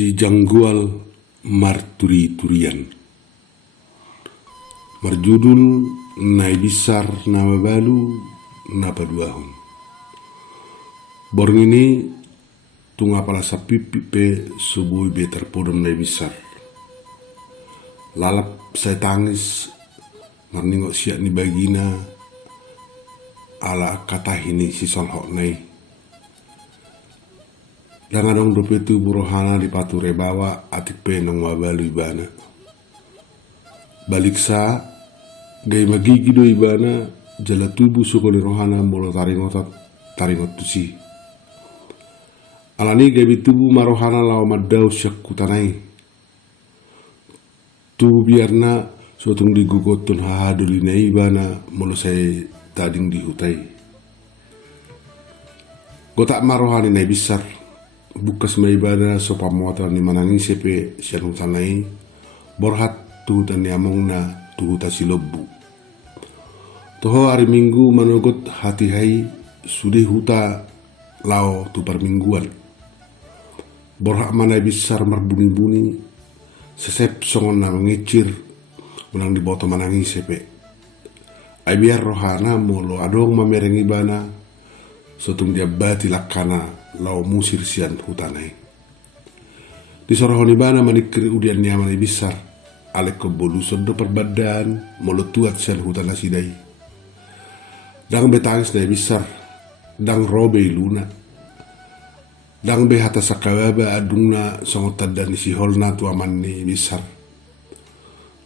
Si Janggual Marturi-turian. Marjudul nai bisar nama balu napa duahun. Borng ini tunga pala sapipi pe subui be terpodom nai bisar. Lalap saya tangis marningok siak ni bagina ala kata ini si solhok nai. Jangan dong dope tu burohana di pature bawa atik pe nong wabalu ibana. Balik sa gay magigi do ibana jala tubuh sukoni rohana molo taringot tusi. Alani gay bitubu marohana law madau syak kutanai. Tubuh biarna sotung digugotun hahadulina ibana molo saya tading dihutai. Gotak marohani nai bisar. Bukas maibada so pamota ni manangin sepe sianung tanai borhat tuhutan ni among na tuhuta si lobu. Toho hari minggu manogot hati hai sudah huta lao tu permingguan. Borhat mana besar marbuni-buni sesep songon na mengecir menang di boto manangin sepe. Ai biar rohana molo adong mamerengi bana sotung dia bati lakana lau musir sian hutanai. Di sorohoni bana manikri udian niamani bisar alek kebolu sodo perbadan molo tuat sian hutana sidai. Dang betangis nai bisar dang robe luna. Dang be hata sakawaba adungna songot tadani si holna tu amanni bisar.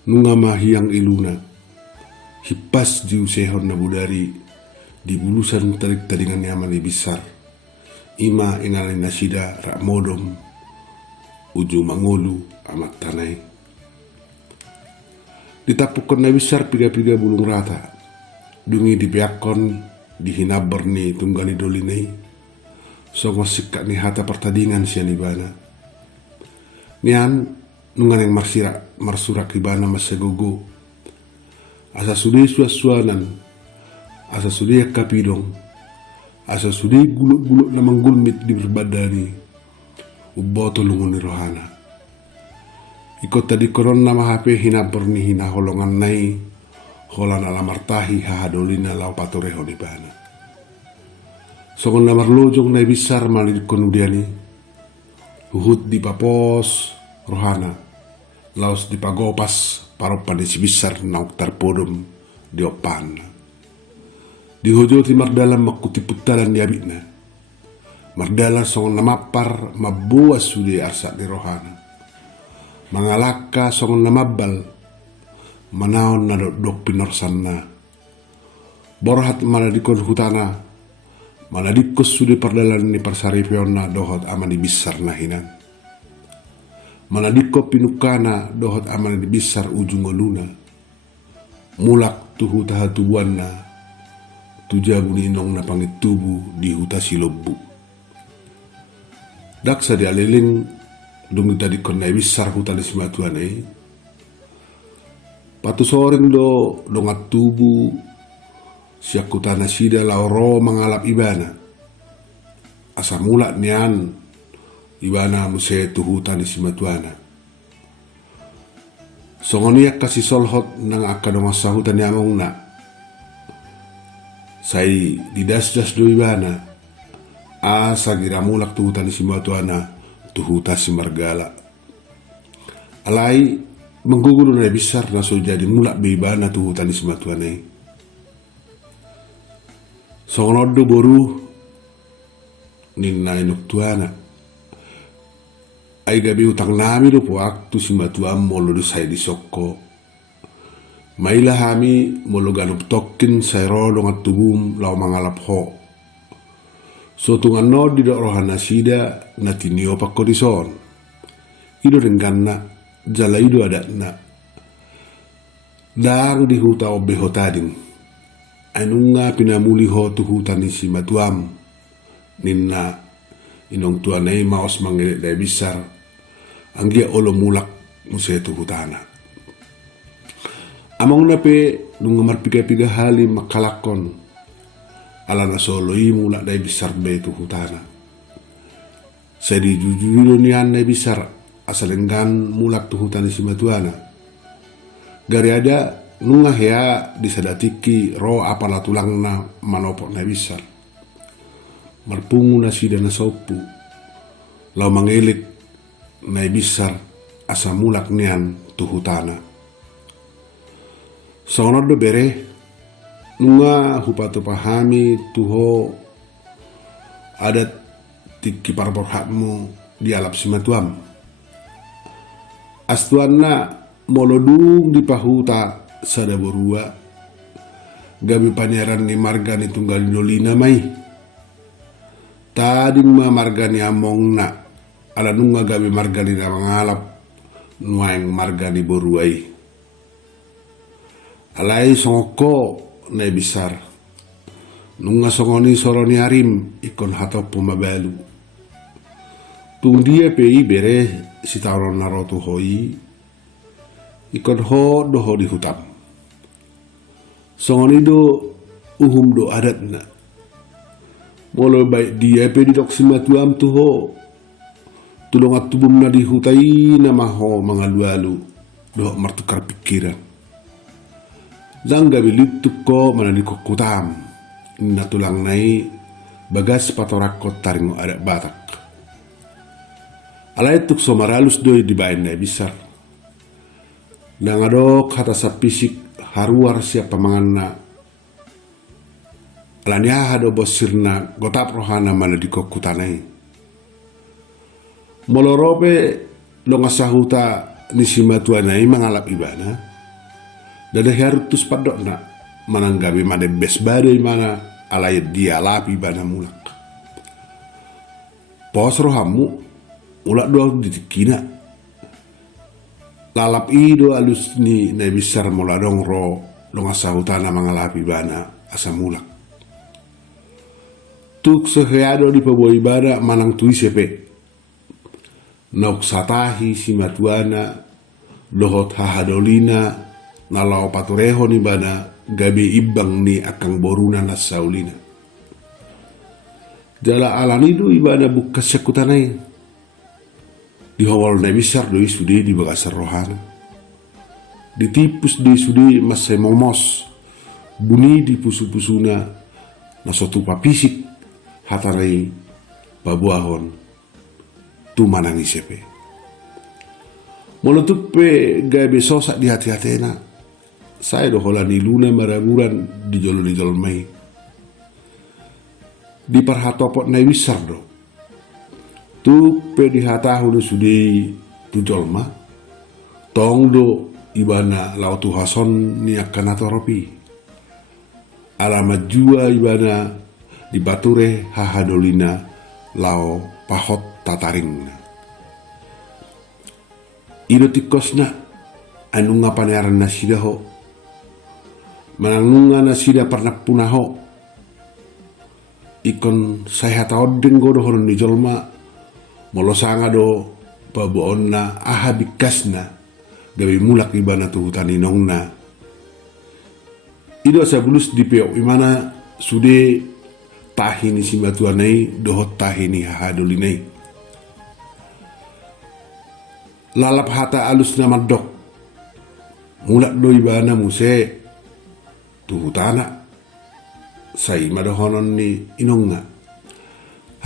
Nunga mahiang iluna. Hipas di usehon na budari di bulusan tarik tadingan niamani bisar. Ima ingalin nasida rak modom uju mangolu amat tanai. Ditapukkan na besar piga-piga bulung rata. Dungi dipiakon dihinabar ni tunggani dolinai. Songos sikak ni hata pertandingan sian ibana. Nian nungan yang marsurak ibana masagogo. Asa sudai suasuanan. Asa sudai kapidong. Asa sudah guluk-guluk na manggulmit di berbadani uboto lunguni rohana. Ikut tadi koron nama HP hina berni hina holongan nai holan ala martahi hahadolina lau patoreho di bana. Songon namar lojong nai bisar mali konudiani uhut di papos rohana laos di pagopas paropan di si bisar nauk terpodom di opan. Di hojo ti mardala makuti putaran di abitna. Mardala songon namapar mabuas sudi arsak di rohana. Mangalaka songon namabal manaon na dok pinorsan na. Borhat maladikon hutana. Maladikos sudi pardalan ni parsaripion na dohot aman di bisar na hinan. Maladiko pinukana dohot aman di bisar ujung oluna. Mulak tuhu tahatubuan na. Tujabu ni inong napangit tubu di huta si lobu. Daksa di aliling dungi tadi kon na ibisar huta di simatuan Patu soreng do dongat tubu siak kutana sida lauro mangalap ibana. Asa mulak nian ibana muse tu huta di simatuana. Songoniak kasih solhot nang akadong hutan ni among na. Sai didas-das do ibana asa gira mulak tuhutan si matuana tuhuta si margala. Alai menggugur na besar na so jadi mulak be ibana tuhutan si matuana. Songonodo boru ninna inuk tuana. Ai gabi utang nami do po aktu si matuam molo do sai di sokko. Maila hami molo ganup tokin sayro dongat tubum lau mangalap ho. So tungan no di do rohana sida na tinio pakodison. Ido rengganna jala ido adatna. Dang di huta obe ho tading. Anunga pinamuli ho tu huta ni si matuam. Ninna inong tuanay maos mangilit day bisar. Anggia olo mulak musetu hutana. Among nape nung marpiga-piga hali makalakon ala na solo mulak day bisar be tu hutana. Sa di jujuro niyan na bisar asalenggan mulak tu hutan si matuana. Gari ada nungah ya disadatiki ro apala tulang na manopok na bisar. Marpungu na sida na sopu. Lau mangelik na bisar asa mulak nian tu hutana. Sono do bere nunga hupatu pahami tuho adat tiki parborhatmu di alap simatuam. Astuanna molodung di pahuta sada borua gabi panyaran ni margani tunggal dolina mai. Tadi ma margani among na ala nunga gabi margani na mangalap nuaing margani boruai. Alai songoko na bisar. Nunga songoni soroni harim ikon hatop pumabalu. Tung dia pei bere si taron narotu hoi ikon ho doho di hutam. Songoni do uhum do adat na. Molo baik dia pe di dok simatuam tu ho. Tulong at tubum na di hutai na maho mangalu-alu do martukar pikiran. Zangga bilituk ko manani kokutam na tulang nai bagas patorak ko taringo adat batak. Alay tuk somaralus doy di bain na bisar. Nangadok hata sa pisik haruar siya pamangan na. Alanya hado bosir na gotap rohana mana di kokutanay. Molorope longasahuta ni simatuanay mangalap ibana. Dada harutus padok na mananggabi mana bes badai mana alayat dia lapi ibana mulak. Pos rohamu ulak doang ditikina. Lalap ido alus ni na bisar moladong ro longasahutana mangalapi bana asa mulak. Tuk seheado di paboi bana manang tui sepe. Nok satahi si matuana lohot hahadolina nalau patureho ni bana gabi ibang ni akang boruna na saulina. Jala alanidu ibana bukas sekutanay. Di hawal na bisar doi sudi di bagasar rohana. Ditipus di sudi masay momos. Buni di pusu-pusuna na sotu papisik hataray pabuahon tumanang isepe. Molotup pe gabe sosak di hati-hatena. Saya dohola ni luna maraguran di jolo mai. Di parhatopot na bisar do. Tu pe di hatahu do sudi tu jolma. Tong do ibana lau tu hason ni akan atoropi. Alamat jua ibana di bature hahadolina lau pahot tataring. Ido tikosna anu ngapanearan na sidaho. Manangunga na sida parnak punaho. Ikon saya taodeng godohon ni jolma. Molosanga do paboon na ahabikasna gabi mulak ibana tu hutani nongna. Ido asa bulus di peok imana sude tahini simbatuanai dohot tahini hahadolinai. Lalap hata alus nama dok mulak do ibana muse tu hutana sai madohonon ni inonga.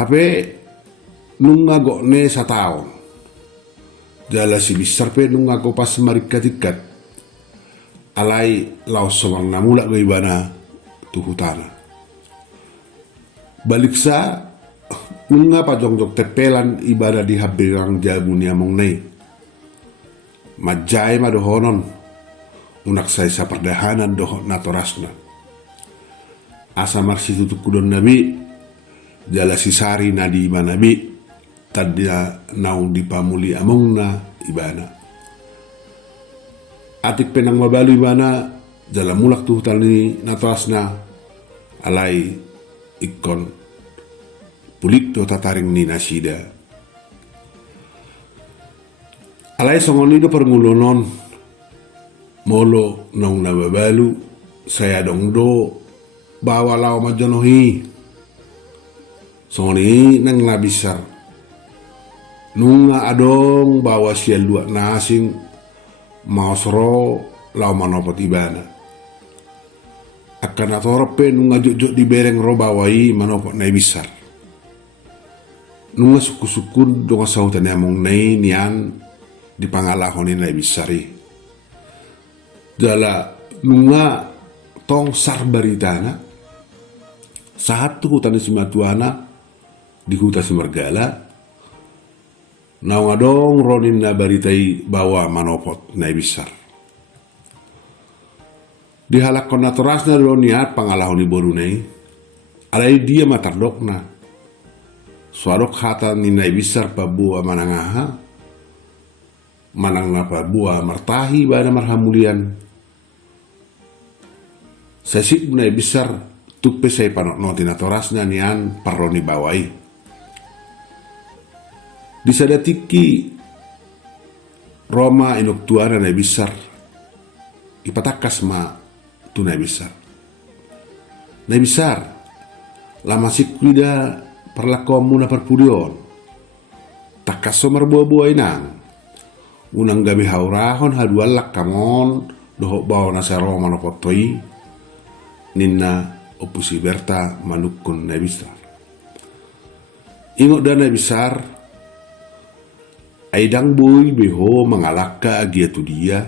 Hape nunga go ne satao. Jala si bisar pe nunga go pas marikatikat. Alai lau sawang namula go ibana tu hutana. Balik sa nunga pajongjok tepelan ibada di habirang jabu ni among nei. Majai madohonon unak saya sapardahanan dohot natorasna. Asa marsi tutuk kudon nabi jala sisari nadi ibana nabi. Tadia naung dipamuli amongna ibana. Atik penang mabalu ibana jala mulak tu hutan ni natasna alai ikon pulik tu tataring ni nasida. Alai songoni do perngulunon molo naung nababalu saya dong do bawa lau majonohi. Songoni nang nabisar Nunga adong bawa siya luak nasing maosro lau manopot ibana. Akan atorope nunga jok di bereng ro bawai manopot nai besar. Nunga suku-sukun donga sautan among nai nian di pangalahon nai besari. Jala nunga tong sar baritana satu hutan simatuana di hutan Simargala. Nawa dong ronin na baritai bawa manopot na ibisar. Dihalakon na toras na roniat pangalahon ni Borunei. Alay dia matardok na. Suarok hata ni na ibisar pa buah manangaha. Manang na pa buah martahi ba na marhamulian. Sasip na ibisar tupe say panok no tinatoras na niyan paroni bawai. Di sadatiki Roma inuktuana na besar ipatakas ma tu na besar. Na besar lama sikwida perlakuan muna perpudion takas somar buah-buah inang unang gabi haurahon hadualak kamon dohok bawa nasa Roma no potoi ninna opusi berta manukun na besar. Ingot dan na besar Aidang boy beho mangalaka agia tu dia.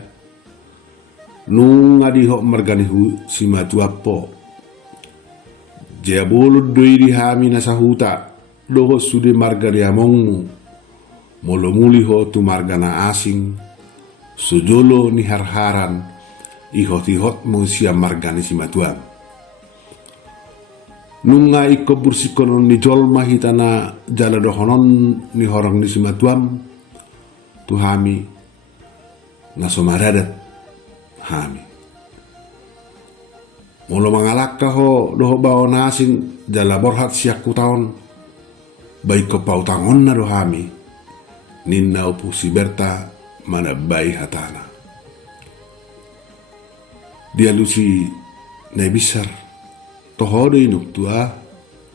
Nung adihok marganihu si matuapo. Jaya bolod doi dihami nasa huta. Doho sude marga diamongmu. Molo muliho tu marga na asing. Sujolo ni harharan. Ihot-ihot mo siya marga ni si matuam. Nung nga iko bursikonon ni jolma hitana jala dohonon ni horang ni si matuam. Tu hami na somaradat hami. Molo mangalaka ho doho bawa nasing jala borhat siyak kutaon baik ko pautangon na do hami ninna upu si berta mana bay hatana. Dia lusi na bisar toho do inuk tua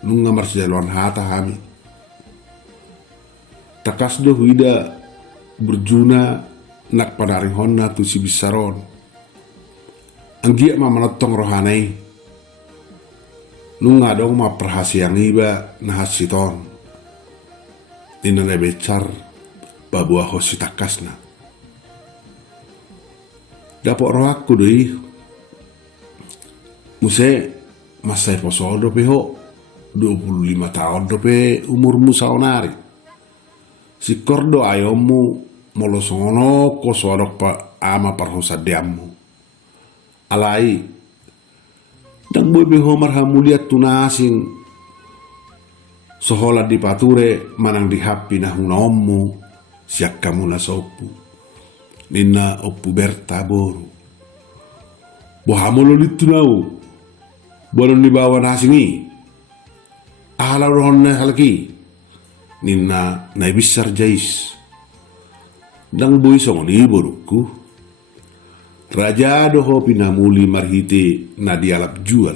nunga marsijalon hata hami. Takas do huida berjuna nak padaring honna tu si bisaron. Anggia ma manotong rohanai. Nunga dong ma perhasiang iba na hasiton. Nina na becar babua hosi takasna. Dapok rohaku doi. Muse masai posodo peho 25 tahun dope umurmu saonari. Si kordo ayomu molo songono ko suarok pa ama parhosa diammu. Alai dan boy beho marhamuliat tunasing sohola di pature manang dihapi na hunaommu siak kamu na sopu nina oppu berta boru. Bohamolo litunau bolon dibawa nasingi ala rohon na halaki ninna na ibisar jais. Dang boy song ni boruku. Raja doho pinamuli marhite na dialap jual.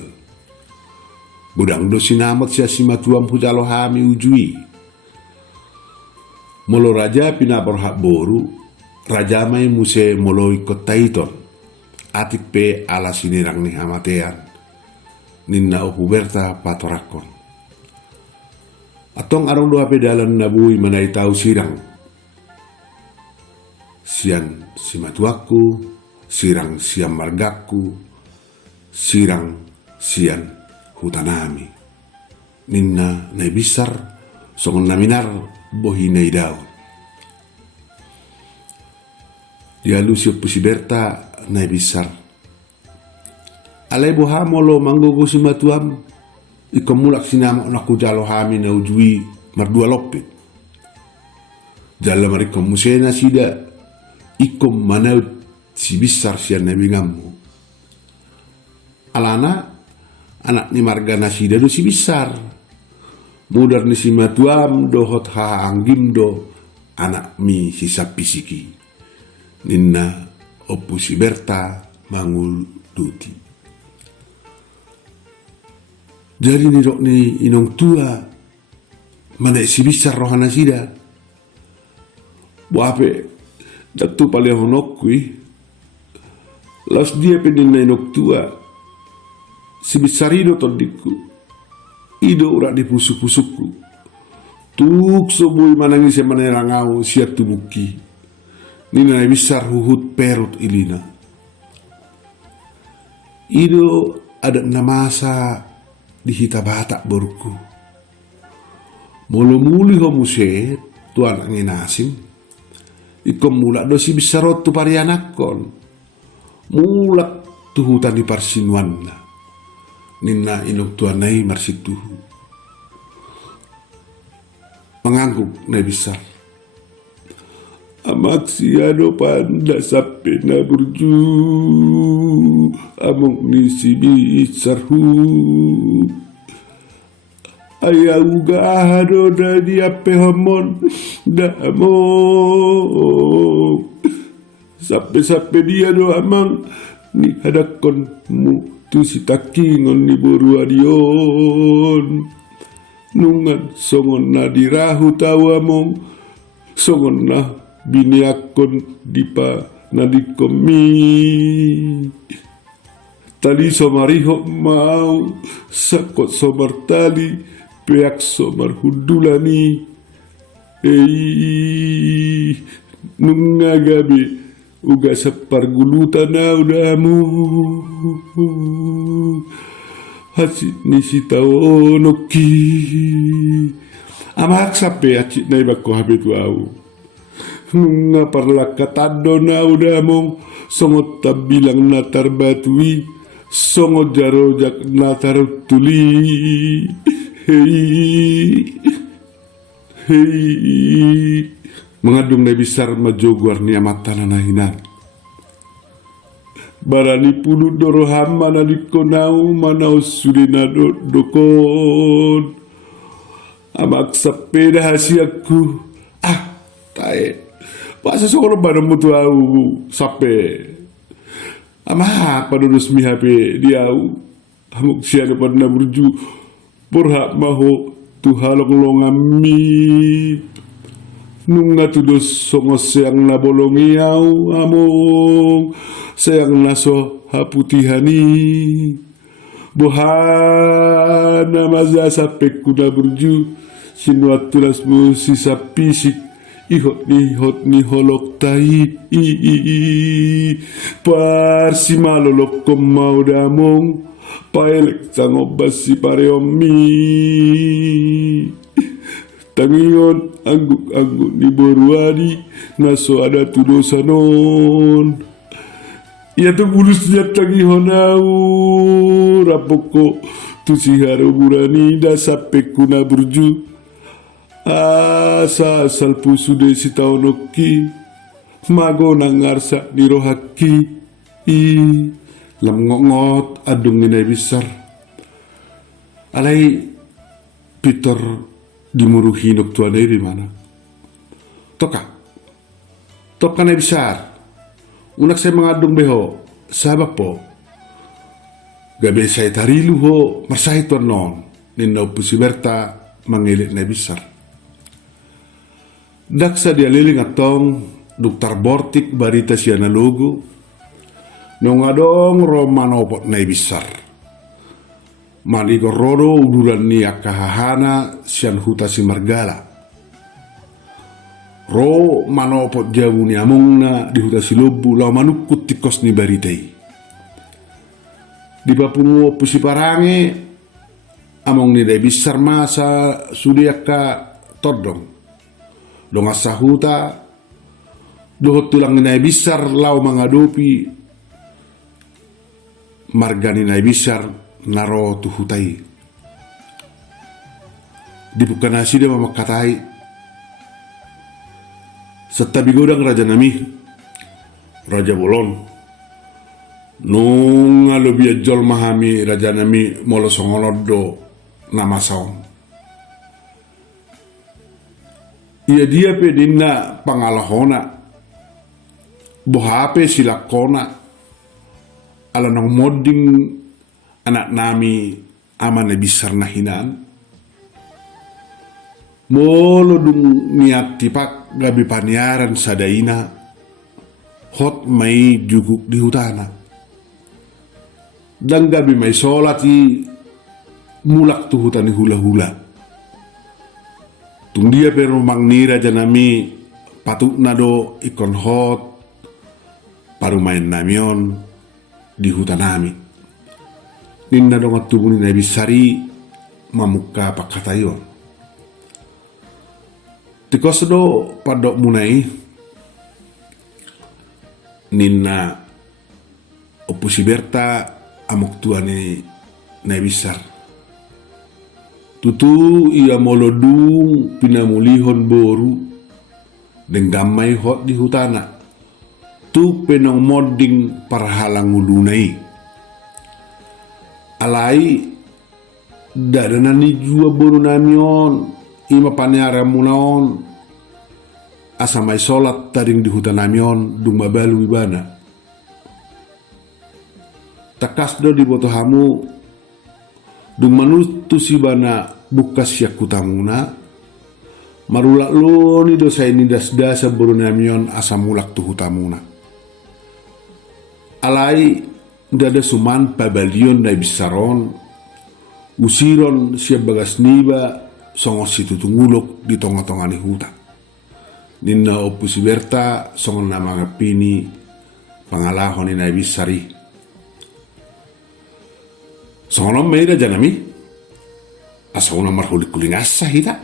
Budang do sinamat siya si matuam pujalo hami ujui. Molo raja pinaborhak boru. Raja may muse molo ikot taiton. Atik pe ala sinirang ni hamatean. Ninna upu berta patorakon. Atong arong doa pedalan nabuhi manay tau sirang. Sian si matuaku, sirang siang margaku, sirang sian hutanami. Ninna nay bisar, songon naminar bohi nay daon. Dialusyo pusi berta nay bisar. Alay bohamolo manggugo si matuam. Ikamulak sinama naku jalo hami na ujui mardua lopit. Jala marikom musena sida ikom manaut si bisar siya na bingamu. Alana anak ni marga nasida do si bisar. Mudar ni si matuam dohot haanggim do anak mi si sapisiki. Ninna opu si berta mangul duti. Jadi ni rok ni inong tua mana si bisar rohana sida Buape datu paling honok kui. Las dia peninai nok tua. Sibisarido todiku. Ido ura di pusuk-pusukku. Tuk sobui manangis yang manerangau siat tubuki. Nina besar huhut perut ilina. Ido ada namasa di hitabata borku. Mulu-muli homuse tuan angin asim. Ikom mulak dosi bisarot tu parianakon. Mulak tuhutan di parsinuanna. Nina inok tuanai marsituhu. Mengangguk na besar. Amak siado panda sape na burju. Amok ni si bisarhu. Ayaw gahado na di ape hamon. Damo. Sape-sape dia do amang. Ni hadakon mu. Tu si takingon ni boru adion. Nungan songon na dirahu tawamong. Songon na biniakon dipa na dikomi. Tali somariho mau. Sakot somartali. Peak somar hudulani. Nungagabi. Uga sa pargulutan na udamu. Hatsit ni si taonoki. Amak sape hatsit na ibako habitu au. Nunga parlakatado na udamong. Songot tabilang na tarbatui. Songot jarojak na tarutuli. Hei. Mengadung na besar majogwar ni amata na nahinan. Barani pulu doroham mana dikonau manau sudina dokon. Amak sepeda hasiaku. Tae. Pasa sekolah pada mutu au sape. Ama padudus mi hape diau. Amuk siada pada burju. Porhak maho tuhalong longami. Nunga tudos songos sayang na bolongi au among sayang na so haputihani bohana maza sapek kuna burju sinuat tulas mu sisa pisik ihot ni holok tai parsi malolok kom mau damong paelek sangobas si pareomi. Tangingon angguk-angguk ni boruadi naso ada tudosa non. Ia tu bulusnya tangihon au rapoko tu siharo burani da sape kuna burju. Asa asal pusu de si taonoki mago nangarsa ni rohaki. Lam ngot adung ni besar. Alai Peter dimuruhi nok tuan dari mana? Toka na besar. Unak saya mengadung beho. Sabab po. Gabe saya tarilu ho. Marsahit tuan non. Ninau pusiberta mangilit na besar. Daksa dia liling atong. Dokter Bortik barita siya na logo. Nung adong romanopot na besar. Maligo rodo uduran ni akahahana sian huta si margala. Ro manopot jawu ni amongna di huta si lobu lau manukut tikos ni baritai. Di papungu pusi parange among ni dai bisar masa sudiaka todong. Dong asa huta dohot tulang ni dai bisar lau mangadopi margani dai bisar naro tu hutai. Dibuka nasi dia memakatai. Setabi godang Raja Nami. Raja Bolon. Nung lebih jol mahami Raja Nami molo songolodo nama saung. Ia dia pedina pangalahona. Bohape silakona. Ala nang moding anak nami aman na bisar na hinan. Molo dung niat tipak gabi paniaran sadaina hot mai juguk di hutana. Dan gabi mai solati mulak tu hutani hula-hula. Tung dia pero mangnira janami patuk nado ikon hot paru main namion di hutanami. Ninna dongat tubuni na bisari mamuka pakatayon. Tikos do padok munai ninna opusi berta amok tuane na bisar. Tutu ia molodung pinamulihon boru denggamai hot di hutana. Tu penong moding parhalang ulunai. Alai dadanani jua boru namion ima paniara munaon asamai solat taring di hutan namion dung mabalu ibana. Takas do di botohamu dung manutu sibana bukas yakutamuna marulak loni do say nidas dasa boru namion asamulak tu hutamuna. Alai dada suman pabalion na bisaron usiron siya bagas niba songos situ tungulok di tonga-tonga ni huta. Ninna opusi berta songon na mga pini pangalahon ni naibisari. Songon may da janami asaw na marhulik kuling asa hita.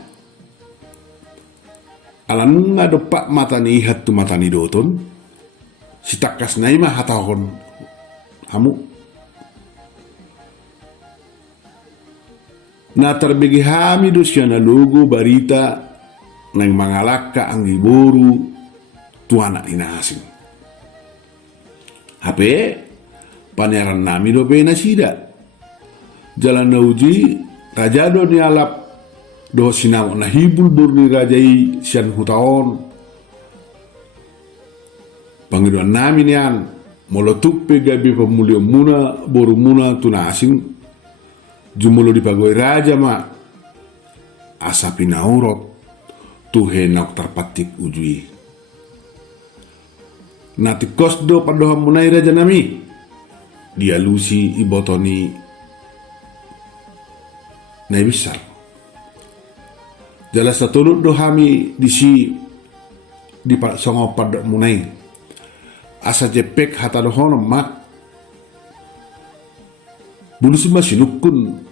Alam nga dopak mata ni ihat tu mata ni doton si takas na ima hatahon hamu. Na terbigi hami do siya na logo barita ng mga laka ang iboru tuana inasing. Hape paneran nami do pe na sida. Jalan na uji raja do ni alap do sinaw na hibul burni rajai siyan hutaon. Panginoon namin yan molotuk pe gabi pemulio muna boru muna tuna asing jumulo di pagoi raja ma asapi naurot tuhe nak terpatik ujui nati kosdo padoham munai raja nami dia lusi ibotoni nai besar jala satulut dohami disi di songo padok munai asa jepek hata dohono mak bulu sima sinukun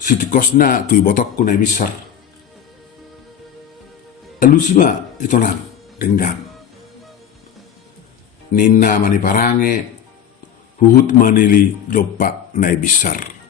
sitikosna tu botok kunai besar alu sima itu nang denggam ninna mani parange huhut manili dopak nai besar.